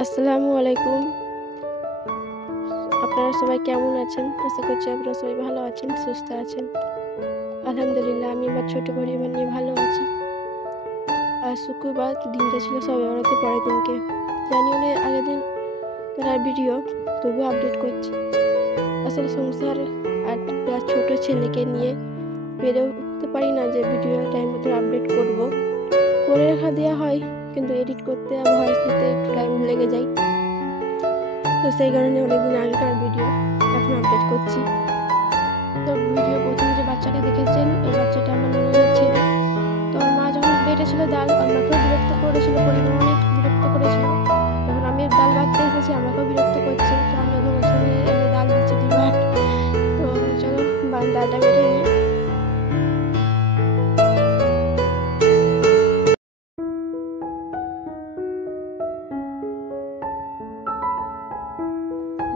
আসসালামু আলাইকুম। আপনারা সবাই কেমন আছেন? আশা করছি আপনারা সবাই ভালো আছেন, সুস্থ আছেন। আলহামদুলিল্লাহ আমি আমার ছোট পরিবার নিয়ে ভালো আছি। আজ শুক্রবার, দিনটা ছিল শবে বরাতের পরের দিনকে। জানিও না আগের দিন করার ভিডিও, তবুও আপডেট করছি। আসলে সংসার আর প্লাস ছোট ছেলেকে নিয়ে পেরে উঠতে পারি না যে ভিডিও টাইম মতো আপডেট করব। করে রাখা দেওয়া হয়, কিন্তু এডিট করতে আর ভয়েস দিতে একটু টাইম লেগে যায়। তো সেই কারণে অনেকদিন আগেকার ভিডিও এখন আপডেট করছি। তো ভিডিও প্রথমে যে বাচ্চাটা দেখেছেন, এই বাচ্চাটা আমার ননদের ছেলে। তো ওর মা যখন বেটেছিল ডাল, আমাকেও বিরক্ত করেছিল, পরিবার অনেক বিরক্ত করেছিল। যখন আমি ডাল বাটতে এসেছি আমাকেও বিরক্ত করছে। তো আমি ওকে বলছি এনে ডাল দিচ্ছি তুই বাট। তো চলো ডালটা বেটে নিই।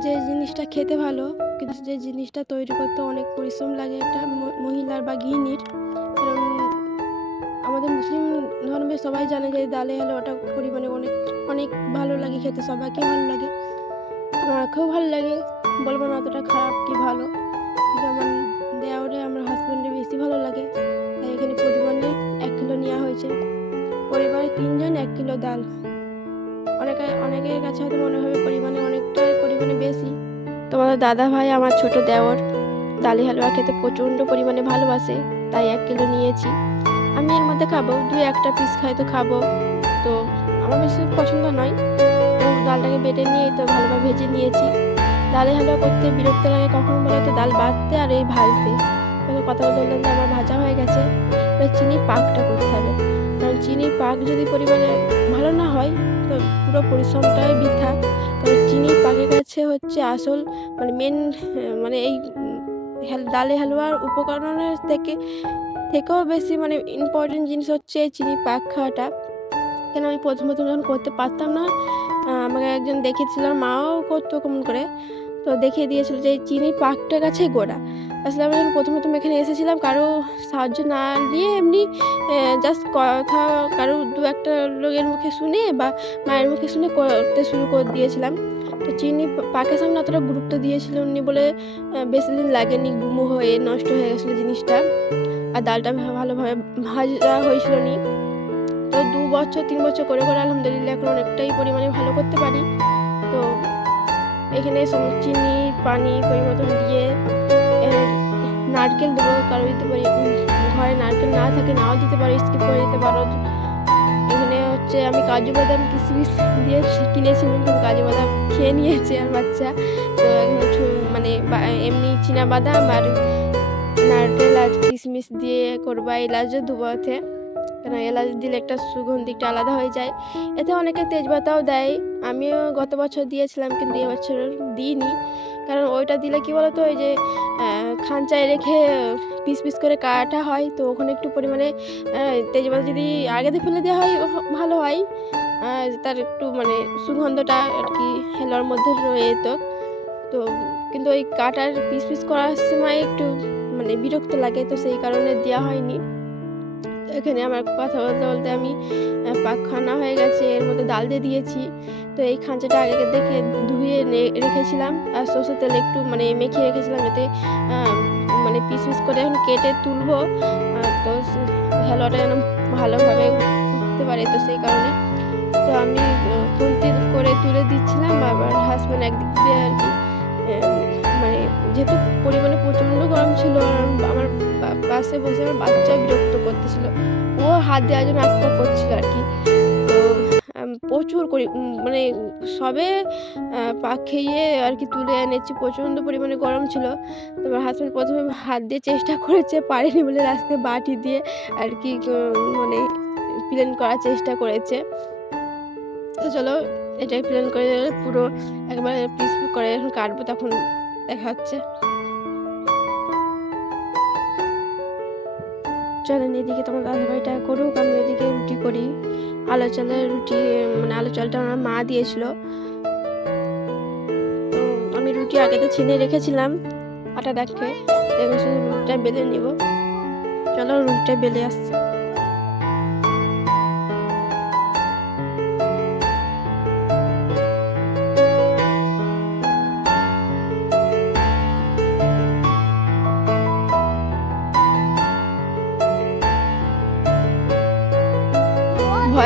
যে জিনিসটা খেতে ভালো, কিন্তু যে জিনিসটা তৈরি করতে অনেক পরিশ্রম লাগে একটা মহিলার বা গৃহিণীর। কারণ আমাদের মুসলিম ধর্মে সবাই জানে যে ডালে হালুয়াটা পরিমাণে অনেক অনেক ভালো লাগে খেতে, সবাইকে ভালো লাগে, আমাকেও ভালো লাগে। বলবো না অতটা খারাপ কি ভালো, কিন্তু আমার দেওরে আমার হাজব্যান্ডের বেশি ভালো লাগে। তাই এখানে পরিমাণে 1 কিলো নেওয়া হয়েছে। পরিবারে 3 জন 1 কিলো ডাল। অনেকের কাছে হয়তো মনে হবে অনেকটা পরিমাণে বেশি। তোমাদের দাদা ভাই আমার ছোট দেওর ডালি হালুয়া খেতে প্রচণ্ড পরিমাণে ভালোবাসে, তাই 1 কিলো নিয়েছি। আমি এর মধ্যে খাবো 2-1টা পিস তো খাবো। তো আমার বেশি পছন্দ নয়। তো ডালটাকে বেটে নিয়ে তো ভালোভাবে ভেজে নিয়েছি। ডালে হালুয়া করতে বিরক্ত লাগে কখন বলো তো, ডাল বাটতে আর এই ভাজতে। তবে কথা বললাম যে আমার ভাজা হয়ে গেছে। এবার চিনির পাকটা করতে হবে, কারণ চিনির পাক যদি পরিমাণে ভালো না হয় তো পুরো পরিশ্রমটাই বৃথা। কারণ চিনির পাকের কাছে হচ্ছে আসল মেন এই ডালে হালুয়ার উপকরণের থেকেও বেশি ইম্পর্টেন্ট জিনিস হচ্ছে চিনির পাক খাওয়াটা। কেন আমি প্রথম যখন করতে পারতাম না, আমাকে একজন দেখিয়েছিল, মাও করতো কেমন করে, তো দেখিয়ে দিয়েছিল যে চিনির পাকটার কাছে গোড়া। আসলে আমি যখন প্রথম এখানে এসেছিলাম কারো সাহায্য না নিয়ে এমনি জাস্ট কথা কারো 2-1টা লোকের মুখে শুনে বা মায়ের মুখে শুনে করতে শুরু করে দিয়েছিলাম। তো চিনি পাকের সামনে অতটা গুরুত্ব দিয়েছিল নি বলে বেশি দিন লাগেনি, গুমো হয়ে নষ্ট হয়ে গেছিলো জিনিসটা। আর ডালটা ভালোভাবে ভাজা হয়েছিল নি। তো 2-3 বছর করে আলহামদুলিল্লাহ এখন অনেকটাই পরিমাণে ভালো করতে পারি। তো এখানে চিনি পানি পরিমতন দিয়ে নারকেল দেবো, কারো দিতে পারি, ঘরে নারকেল না থাকে নাও দিতে পারো, স্কিপ করে দিতে পারো। এখানে হচ্ছে আমি কাজু বাদাম কিশমিশ দিয়ে কিনেছিলাম, কিন্তু কাজু বাদাম খেয়ে নিয়েছে আর বাচ্চা। তো এখানে এমনি চীনা বাদাম আর নারকেল আর কিশমিশ দিয়ে করবা। এলাচও ধুবোতে, কারণ এলাচ দিলে একটা সুগন্ধিটা আলাদা হয়ে যায়। এতে অনেকে তেজপাতাও দেয়, আমিও গত বছর দিয়েছিলাম, কিন্তু এবছর দিইনি। কারণ ওইটা দিলে কি বলতো, ওই যে খাঁচায় রেখে পিস করে কাটা হয়, তো ওখানে একটু পরিমাণে তেজপাতা যদি আগেতে ফেলে দেওয়া হয় ভালো হয়, তার একটু সুগন্ধটা আর কি হেলার মধ্যে রয়ে যেত। তো কিন্তু ওই কাটার পিস করার সময় একটু বিরক্ত লাগে, তো সেই কারণে দেওয়া হয়নি। এখানে আমার কথা বলতে আমি পাক খানা হয়ে গেছে, এর মধ্যে ডাল দিয়ে দিয়েছি। তো এই খাঁচাটা আগে দেখে ধুয়ে রেখেছিলাম, আর সরষের তেল একটু মেখে রেখেছিলাম, যাতে পিস করে এখন কেটে তুলবো। তো হালুয়াটা যেন ভালোভাবে উঠতে পারে, তো সেই কারণে তো আমি খুন্তি করে তুলে দিচ্ছিলাম। আবার হাজব্যান্ড একদিক দিয়ে আর কি যেহেতু পরিমাণে প্রচণ্ড গরম ছিল, আর আমার পাশে বসে আমার বাচ্চা বিরক্ত করতেছিল, ও হাত দেওয়ার জন্য আক্রমণ করছিল আর কি। তো প্রচুর করি সবে পাক খেয়ে আর কি তুলে এনেছি, প্রচণ্ড পরিমাণে গরম ছিল। তোমার হাজব্যান্ড প্রথমে হাত দিয়ে চেষ্টা করেছে, পারেনি বলে লাস্টে বাটি দিয়ে আর কি প্লেন করার চেষ্টা করেছে। তো চলো এটাই প্লেন করে পুরো একবারে পিস করে এখন কাটবো, তখন দেখা হচ্ছে। চলেন এদিকে তোমার দাদাভাইটা করুক, আমি ওইদিকে রুটি করি। আলো চালের রুটি, আলো চালটা আমার মা দিয়েছিল। তো আমি রুটি আগেতে ছিনে রেখেছিলাম আটা দেখে, শুধু রুটিটা বেলে নিব। চলো রুটিটা বেলে আসছে।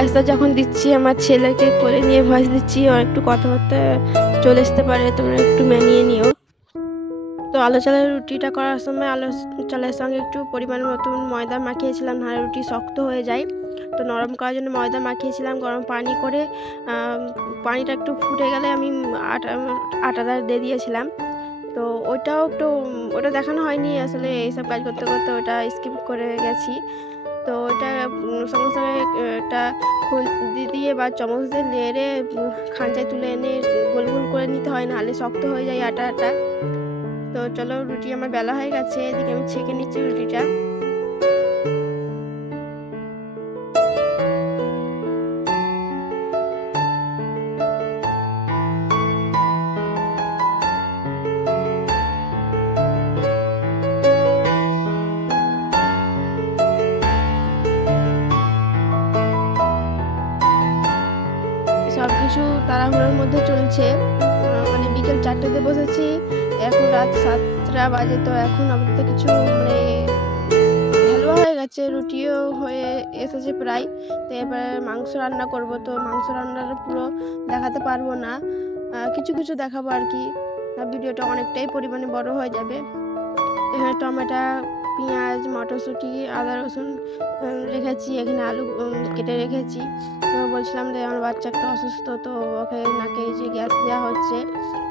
ভয়েসটা যখন দিচ্ছি আমার ছেলেকে কোলে নিয়ে ভয়েস দিচ্ছি, ওর একটু কথাবার্তা চলে আসতে পারে, তোমরা একটু মানিয়ে নিও। তো আলু চালের রুটিটা করার সময় আলু চালের সঙ্গে একটু পরিমাণ মতন ময়দা মাখিয়েছিলাম, নাহলে রুটি শক্ত হয়ে যায়। তো নরম করার জন্য ময়দা মাখিয়েছিলাম গরম পানি করে। পানিটা একটু ফুটে গেলে আমি আটাটা দিয়ে দিয়েছিলাম। তো ওটা দেখানো হয়নি আসলে, এইসব কাজ করতে করতে ওটা স্কিপ করে গেছি। তো ওটা সঙ্গে সঙ্গে একটা খুন্তি দিয়ে বা চামচ দিয়ে নেড়ে খাঁচায় তুলে এনে গোল গোল করে নিতে হয়, নাহলে শক্ত হয়ে যায় আটাটা। তো চলো, রুটি আমার বেলা হয়ে গেছে, এদিকে আমি ছেঁকে নিচ্ছি রুটিটা। সব কিছু তাড়াহুড়োর মধ্যে চলছে, মানে বিকেল 4টাতে বসেছি, এখন রাত 7টা বাজে। তো এখন আমাদের তো কিছু মানে হালুয়া হয়ে গেছে, রুটিও হয়ে এসেছে প্রায়। তো এবার মাংস রান্না করব। তো মাংস রান্নাটা পুরো দেখাতে পারবো না, কিছু কিছু দেখাবো আর কি। ভিডিওটা অনেকটাই পরিমাণে বড় হয়ে যাবে। এখানে টমেটো, পেঁয়াজ, মটরশুঁটি, আদা রসুন রেখেছি, এখানে আলু কেটে রেখেছি। তো বলছিলাম যে আমার বাচ্চা একটু অসুস্থ, তো ওকে নাকে যে গ্যাস দেওয়া হচ্ছে,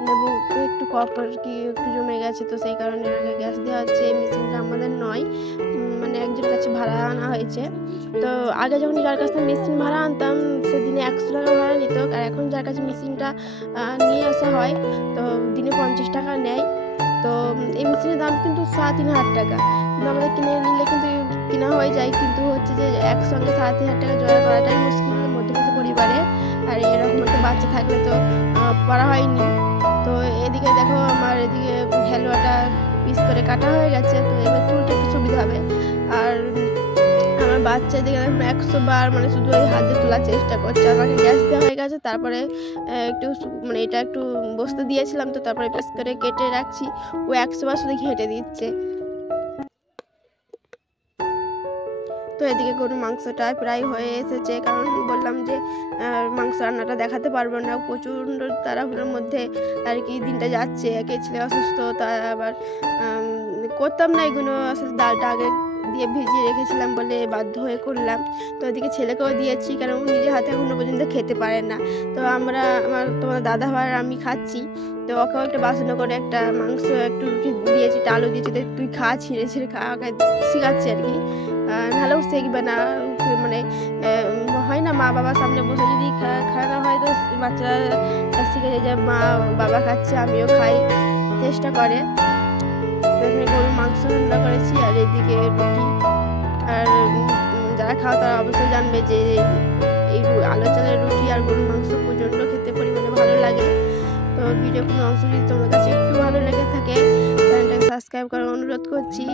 লেবু একটু কফ আর কি একটু জমে গেছে, তো সেই কারণে নাকে গ্যাস দেওয়া হচ্ছে। এই মেশিনটা আমাদের নয়, মানে একজনের কাছে ভাড়া আনা হয়েছে। তো আগে যখন যার কাছ থেকে মেশিন ভাড়া আনতাম সেদিনে 100 টাকা ভাড়া নিত, আর এখন যার কাছে মেশিনটা নিয়ে আসা হয় তো দিনে 50 টাকা নেয়। তো এই মেশিনের দাম কিন্তু 3,500 টাকা, কিন্তু আমাদের কিনে নিলে কিন্তু কেনা হয়ে যায়, কিন্তু হচ্ছে যে একসঙ্গে 3,500 টাকা জোগাড় করাটাই মুশকিল মধ্যবিত্ত পরিবারে। আর এরকম একটা বাচ্চা থাকলে তো পড়া হয়নি। তো এদিকে দেখো আমার এদিকে হালুয়াটা পিস করে কাটা হয়ে গেছে, তো এবার তুলতে একটু সুবিধা হবে। আর আমার বাচ্চা এদিকে দেখুন 100 বার মানে শুধু ওই হাতে তোলার চেষ্টা করছে। আমাকে গ্যাস দেওয়া হয়ে গেছে, তারপরে একটু মানে এটা একটু বসতে দিয়েছিলাম, তো তারপরে পিস করে কেটে রাখছি। ও 100 বার শুধু ঘেঁটে দিচ্ছে। তো এদিকে গরুর মাংসটা প্রায় হয়ে এসেছে, কারণ বললাম যে মাংস রান্নাটা দেখাতে পারবো না, প্রচণ্ড তাড়াহুড়োর মধ্যে আর কি দিনটা যাচ্ছে। একে ছেলে অসুস্থ, তা আবার করতাম না এগুলো, আসলে ডালটা আগে দিয়ে ভিজিয়ে রেখেছিলাম বলে বাধ্য হয়ে করলাম। তো এদিকে ছেলেকেও দিয়েছি, কারণ ও নিজের হাতে এখনো পর্যন্ত খেতে পারে না। তো তোমার দাদা ভাই আর আমি খাচ্ছি। তো ওকেও একটা বাসনে করে একটা মাংস একটু রুটি দিয়েছি, একটা আলু দিয়েছি, তো তুই খা, ছিঁড়ে ছিঁড়ে খা, ওকে শেখাচ্ছি আর কি। ভালোও শিখবে না, মানে হয় না মা বাবার সামনে বসে যদি খাওয়ানো হয় তো বাচ্চারা শিখে যায় যে মা বাবা খাচ্ছে আমিও খাই, চেষ্টা করে। এখানে গরুর মাংস রান্না করেছি, আর এদিকে রুটি। আর যারা খাও তারা অবশ্যই জানবে যে এই আলু চালের রুটি আর গরুর মাংস প্রচণ্ড খেতে পরিমাণে ভালো লাগে। তো ভিডিও কোনো অংশ যদি তোমার কাছে একটু ভালো লেগে থাকে চ্যানেলটাকে সাবস্ক্রাইব করার অনুরোধ করছি।